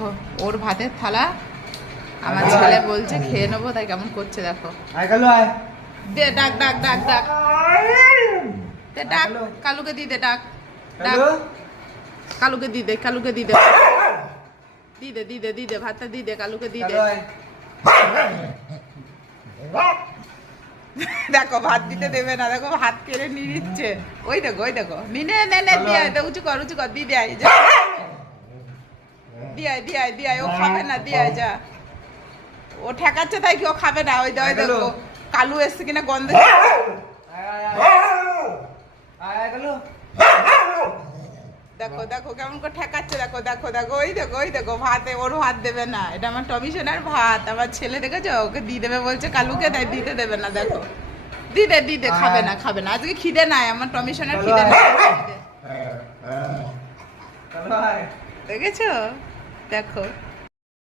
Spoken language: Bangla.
দেখো ওর ভাতের থালা আমার ছেলে বলছে খেয়ে নেবো, তাই কেমন করছে দেখো। দে ডাক ডাক ডাক ডাক দে ডাক, কালুকে দি দে ডাক ডাক, কালুকে দি দে, কালুকে দি দে, দি দে দি দে দি দে ভাতটা দি দে, কালুকে দি দে। দেখো ভাত দিতে দেবে না, দেখো ভাত কেড়ে নিয়ে নিচ্ছে। ওই দেখো ওই দেখো, নিনে নে নে দিয়ে উঁচু কর উঁচু কর, দি দে আয় যা, দিয়ে দিয়ে দিয়ে, ও খাবে না, দিয়ে যা। ও ঠেকাচ্ছে তাই কি ও খাবে না। ওই দেখো কালু এসছে কিনা গন্ধ। দেখো দেখো কেমন করে ঠেকাচ্ছে, দেখো দেখো দেখো, ওই দেখো ওই দেখো ভাতে, ওর ভাত দেবে না। এটা আমার টমিশনার ভাত, আমার ছেলে দেখেছো ওকে দিয়ে দেবে বলছে কালুকে, তাই দিতে দেবে না। দেখো দিদে দিদে, খাবে না খাবে না, আজকে খিদে নাই আমার টমিশনার, খিদে নাই। দেখেছো দেখো।